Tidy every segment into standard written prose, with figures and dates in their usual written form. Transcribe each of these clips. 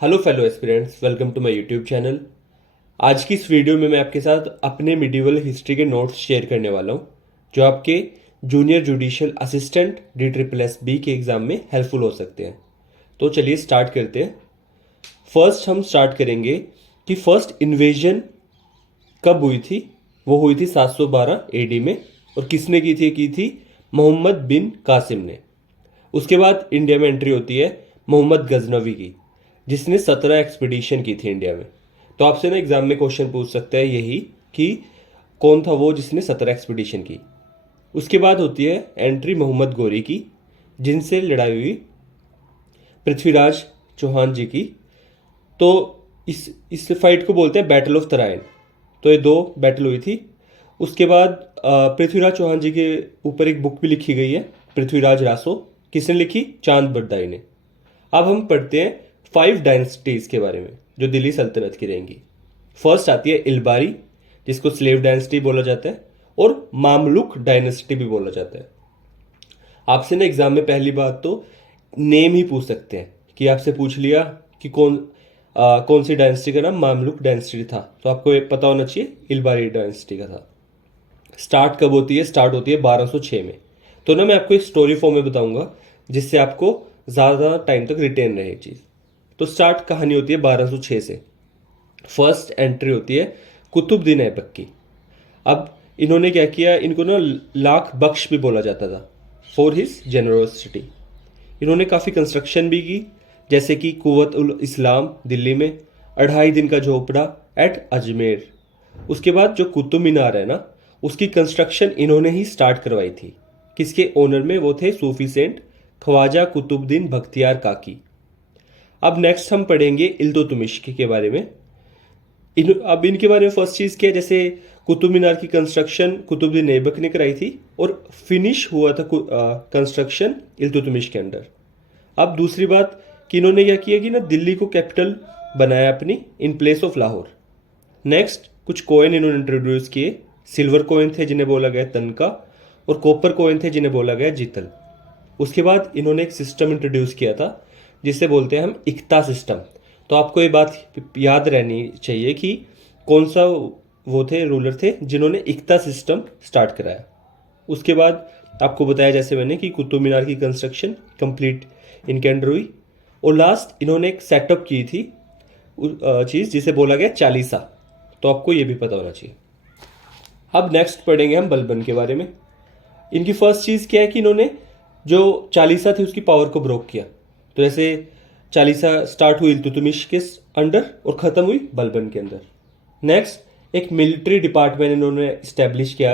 Hello fellow aspirants, welcome to my YouTube channel. आज की इस वीडियो में मैं आपके साथ अपने मिडिवल हिस्ट्री के नोट्स शेयर करने वाला हूँ जो आपके जूनियर जुडिशियल असिस्टेंट DSSS के एग्ज़ाम में हेल्पफुल हो सकते हैं। तो चलिए स्टार्ट करते हैं। फर्स्ट हम स्टार्ट करेंगे कि फर्स्ट इन्वेजन कब हुई थी। वो हुई थी 712 AD में, और किसने की थी मोहम्मद बिन कासिम ने। उसके बाद इंडिया में एंट्री होती है मोहम्मद गजनवी की, जिसने 17 एक्सपीडिशन की थी इंडिया में। तो आपसे ना एग्जाम में क्वेश्चन पूछ सकता है यही कि कौन था वो जिसने 17 एक्सपीडिशन की। उसके बाद होती है एंट्री मोहम्मद गौरी की, जिनसे लड़ाई हुई पृथ्वीराज चौहान जी की। तो इस फाइट को बोलते हैं बैटल ऑफ तराइन। तो ये दो बैटल हुई थी। उसके बाद पृथ्वीराज चौहान जी के ऊपर एक बुक भी लिखी गई है, पृथ्वीराज रासो। किसने लिखी? चांद बरदाई ने। अब हम पढ़ते हैं 5 डायनेस्टीज के बारे में जो दिल्ली सल्तनत की रहेंगी। फर्स्ट आती है इलबारी, जिसको स्लेव डायनेस्टी बोला जाता है, और मामलुक डायनेस्टी भी बोला जाता है। आपसे ना एग्जाम में पहली बात तो नेम ही पूछ सकते हैं कि आपसे पूछ लिया कि कौन सी डायनेस्टी का नाम मामलुक डायनेस्टी था, तो आपको ये पता होना चाहिए इलबारी डायनेस्टी का था। स्टार्ट कब होती है? स्टार्ट होती है 1206 में। तो ना मैं आपको एक स्टोरी फॉर्म में बताऊंगा जिससे आपको ज़्यादा टाइम तक रिटेन रहे चीज़। तो स्टार्ट कहानी होती है 1206 से। फर्स्ट एंट्री होती है कुतुबुद्दीन ऐबक की। अब इन्होंने क्या किया, इनको ना लाख बख्श भी बोला जाता था, फॉर हिज जेनरोसिटी। इन्होंने काफ़ी कंस्ट्रक्शन भी की, जैसे कि कुव्वत उल इस्लाम दिल्ली में, 2.5 दिन का झोपड़ा एट अजमेर। उसके बाद जो कुतुब मीनार है ना, उसकी कंस्ट्रक्शन इन्होंने ही स्टार्ट करवाई थी। किसके ओनर में? वो थे सूफी सेंट ख्वाजा कुतुबुद्दीन बख्तियार काकी। अब नेक्स्ट हम पढ़ेंगे इल्तुतमिश के बारे में। अब इनके बारे में फर्स्ट चीज़ क्या है, जैसे कुतुब मीनार की कंस्ट्रक्शन कुतुबुद्दीन ऐबक ने कराई थी और फिनिश हुआ था कंस्ट्रक्शन इल्तुतमिश के अंडर। अब दूसरी बात कि इन्होंने क्या किया कि ना दिल्ली को कैपिटल बनाया अपनी in place of Lahore. Next कुछ कोइन इन्होंने इंट्रोड्यूस किए। सिल्वर कोइन थे जिन्हें बोला गया तनका, और कॉपर कोइन थे जिन्हें बोला गया जितल। उसके बाद इन्होंने एक सिस्टम इंट्रोड्यूस किया था जिसे बोलते हैं हम इक्ता सिस्टम। तो आपको ये बात याद रहनी चाहिए कि कौन सा वो थे रूलर थे जिन्होंने इक्ता सिस्टम स्टार्ट कराया। उसके बाद आपको बताया जैसे मैंने कि कुतुब मीनार की कंस्ट्रक्शन कंप्लीट इनके अंडर हुई। और लास्ट इन्होंने एक सेटअप की थी चीज़ जिसे बोला गया चालीसा। तो आपको ये भी पता होना चाहिए। अब नेक्स्ट पढ़ेंगे हम बलबन के बारे में। इनकी फर्स्ट चीज़ क्या है कि इन्होंने जो चालीसा थी उसकी पावर को ब्रोक किया। तो ऐसे चालीसा स्टार्ट हुई इल्तुतमिश के अंडर और ख़त्म हुई बलबन के अंदर। नेक्स्ट एक मिलिट्री डिपार्टमेंट इन्होंने इस्टेब्लिश किया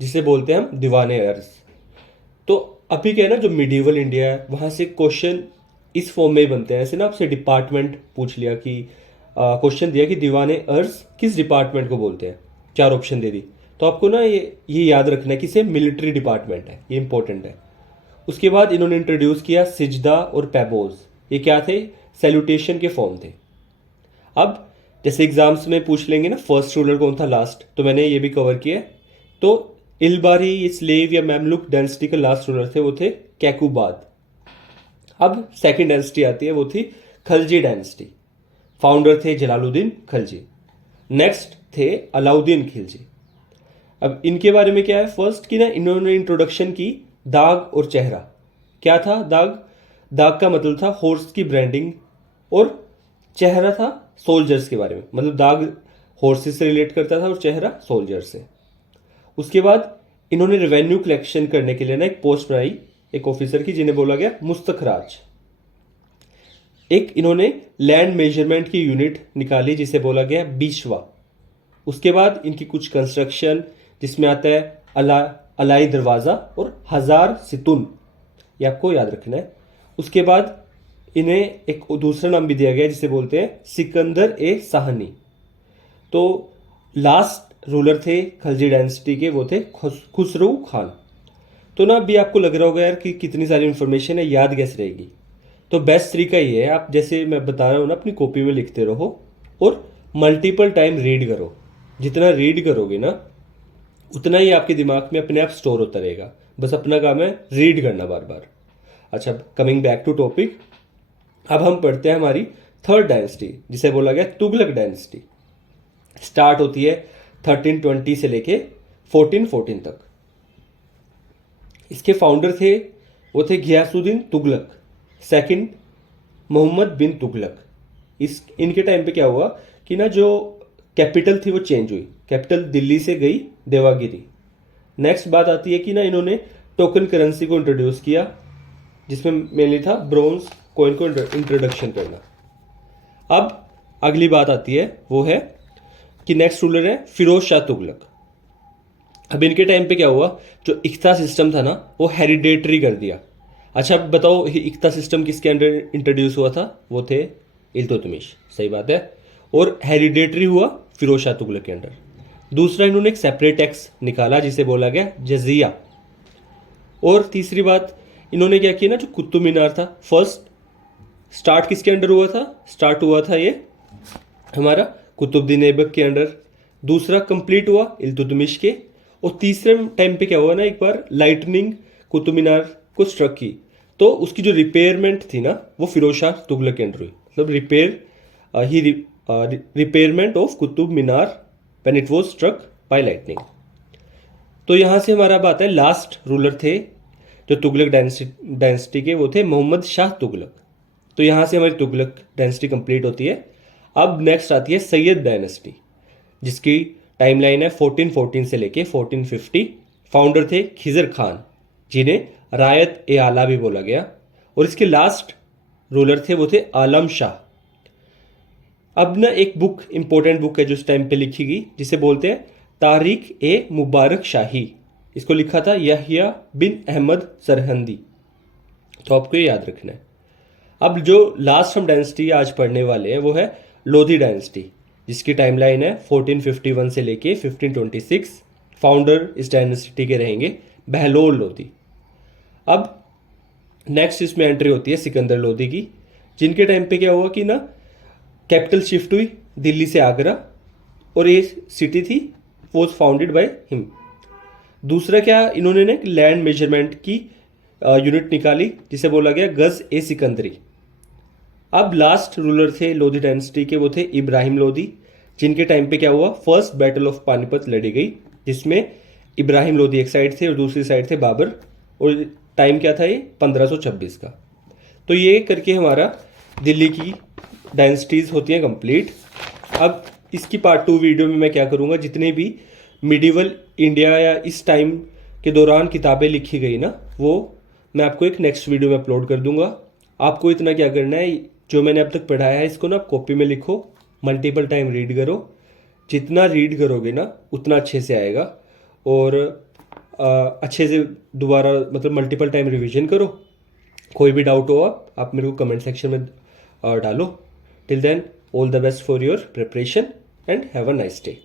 जिसे बोलते हैं हम दीवाने अर्ज। तो अभी क्या है ना, जो मिडिवल इंडिया है वहाँ से क्वेश्चन इस फॉर्म में ही बनते हैं। ऐसे ना आपसे डिपार्टमेंट पूछ लिया कि क्वेश्चन दिया कि दीवाने अर्ज किस डिपार्टमेंट को बोलते हैं, 4 ऑप्शन दे दी, तो आपको ना ये याद रखना है कि इसे मिलिट्री डिपार्टमेंट है, ये इंपॉर्टेंट है। उसके बाद इन्होंने इंट्रोड्यूस किया सिजदा और पैबोज। ये क्या थे? सैल्यूटेशन के फॉर्म थे। अब जैसे एग्जाम्स में पूछ लेंगे ना फर्स्ट रूलर कौन था लास्ट, तो मैंने ये भी कवर किया है। तो इलबारी स्लेव या मैमलुक डायनेस्टी के लास्ट रूलर थे वो थे कैकुबाद। अब सेकंड डायनेस्टी आती है, वो थी खलजी डायनेस्टी। फाउंडर थे जलालुद्दीन खलजी। नेक्स्ट थे अलाउद्दीन खिलजी। अब इनके बारे में क्या है, फर्स्ट की ना इन्होंने इंट्रोडक्शन की दाग और चेहरा। क्या था दाग? दाग का मतलब था हॉर्स की ब्रांडिंग, और चेहरा था सोल्जर्स के बारे में। मतलब दाग हॉर्सेस से रिलेट करता था और चेहरा सोल्जर से। उसके बाद इन्होंने रेवेन्यू कलेक्शन करने के लिए ना एक पोस्ट बनाई एक ऑफिसर की, जिन्हें बोला गया मुस्तखराज। एक इन्होंने लैंड मेजरमेंट की यूनिट निकाली जिसे बोला गया बीशवा। उसके बाद इनकी कुछ कंस्ट्रक्शन जिसमें आता है अलाई दरवाज़ा और हजार सितुन, ये आपको याद रखना है। उसके बाद इन्हें एक दूसरा नाम भी दिया गया जिसे बोलते हैं सिकंदर ए साहनी। तो लास्ट रूलर थे खलजी डायनेस्टी के, वो थे खुसरो खान। तो ना अभी आपको लग रहा होगा यार कि कितनी सारी इंफॉर्मेशन है, याद कैसे रहेगी। तो बेस्ट तरीका ये है, आप जैसे मैं बता रहा हूँ ना अपनी कॉपी में लिखते रहो और मल्टीपल टाइम रीड करो। जितना रीड करोगे ना उतना ही आपके दिमाग में अपने आप स्टोर होता रहेगा। बस अपना काम है रीड करना बार बार। अच्छा, कमिंग बैक टू टॉपिक, अब हम पढ़ते हैं हमारी थर्ड डायनेस्टी जिसे बोला गया तुगलक डायनेस्टी स्टार्ट होती है 1320 से लेके 1414 तक। इसके फाउंडर थे वो थे घियासुद्दीन तुगलक, सेकंड मोहम्मद बिन तुगलक। इनके टाइम पे क्या हुआ कि ना जो कैपिटल थी वो चेंज हुई, कैपिटल दिल्ली से गई देवागिरी। नेक्स्ट बात आती है कि ना इन्होंने टोकन करेंसी को इंट्रोड्यूस किया जिसमें मेनली था ब्रोंज कॉइन को इंट्रोडक्शन करना। अब अगली बात आती है वो है कि नेक्स्ट रूलर है फिरोज शाह तुगलक। अब इनके टाइम पे क्या हुआ, जो इख्ता सिस्टम था ना वो हेरिडेटरी कर दिया। अच्छा अब बताओ इख्ता सिस्टम किसके अंडर इंट्रोड्यूस हुआ था, वो थे इल्तुतमिश, सही बात है। और हेरिडेटरी हुआ फिरोज शाह तुगलक के अंडर। दूसरा इन्होंने एक सेपरेट टैक्स निकाला जिसे बोला गया जजिया। और तीसरी बात इन्होंने क्या किया ना, जो कुतुब मीनार था फर्स्ट स्टार्ट किसके अंडर हुआ था, स्टार्ट हुआ था ये हमारा कुतुबुद्दीन ऐबक के अंडर। दूसरा कंप्लीट हुआ इल्तुतमिश के। और तीसरे टाइम पे क्या हुआ ना, एक बार लाइटनिंग कुतुब मीनार को स्ट्रक की तो उसकी जो रिपेयरमेंट थी ना वो फिरोज शाह तुगलक के अंडर हुई। मतलब repairment of Qutub Minar when it was struck by lightning. तो यहाँ से हमारा बात है लास्ट रूलर थे जो तुगलक डायनेस्टी के, वो थे मोहम्मद शाह तुगलक। तो यहाँ से हमारी तुगलक डायनेस्टी कंप्लीट होती है। अब नेक्स्ट आती है सैयद डायनेस्टी जिसकी टाइमलाइन है 1414 से लेके 1450। फाउंडर थे खिजर खान जिन्हें रायत ए आला भी बोला गया। और इसके लास्ट रूलर थे वो थे आलम शाह। अब ना एक बुक इंपॉर्टेंट बुक है जो इस टाइम पे लिखी गई जिसे बोलते हैं तारीख ए मुबारक शाही। इसको लिखा था यहिया बिन अहमद सरहंदी। तो आपको ये याद रखना है। अब जो लास्ट हम डायनेस्टी आज पढ़ने वाले हैं वो है लोधी डायनेस्टी जिसकी टाइमलाइन है 1451 से लेके 1526। फाउंडर इस डायनेस्टी के रहेंगे बहलोल लोधी। अब नेक्स्ट इसमें एंट्री होती है सिकंदर लोधी की, जिनके टाइम पे क्या हुआ कि ना कैपिटल शिफ्ट हुई दिल्ली से आगरा और ये सिटी थी वॉज फाउंडेड बाय हिम। दूसरा क्या इन्होंने ना लैंड मेजरमेंट की यूनिट निकाली जिसे बोला गया गज ए सिकंदरी। अब लास्ट रूलर थे लोधी डायनेस्टी के वो थे इब्राहिम लोधी, जिनके टाइम पे क्या हुआ फर्स्ट बैटल ऑफ पानीपत लड़ी गई जिसमें इब्राहिम लोधी एक साइड थे और दूसरी साइड थे बाबर। और टाइम क्या था ये 1526 का। तो ये करके हमारा दिल्ली की डायनेस्टीज होती हैं कंप्लीट। अब इसकी पार्ट 2 वीडियो में मैं क्या करूँगा, जितने भी मिडिवल इंडिया या इस टाइम के दौरान किताबें लिखी गई ना वो मैं आपको एक नेक्स्ट वीडियो में अपलोड कर दूंगा। आपको इतना क्या करना है, जो मैंने अब तक पढ़ाया है इसको ना कॉपी में लिखो, मल्टीपल टाइम रीड करो। जितना रीड करोगे ना उतना अच्छे से आएगा। और अच्छे से दोबारा मतलब मल्टीपल टाइम रिवीजन करो। कोई भी डाउट हो आप मेरे को कमेंट सेक्शन में डालो। Till then all the best for your preparation and have a nice day.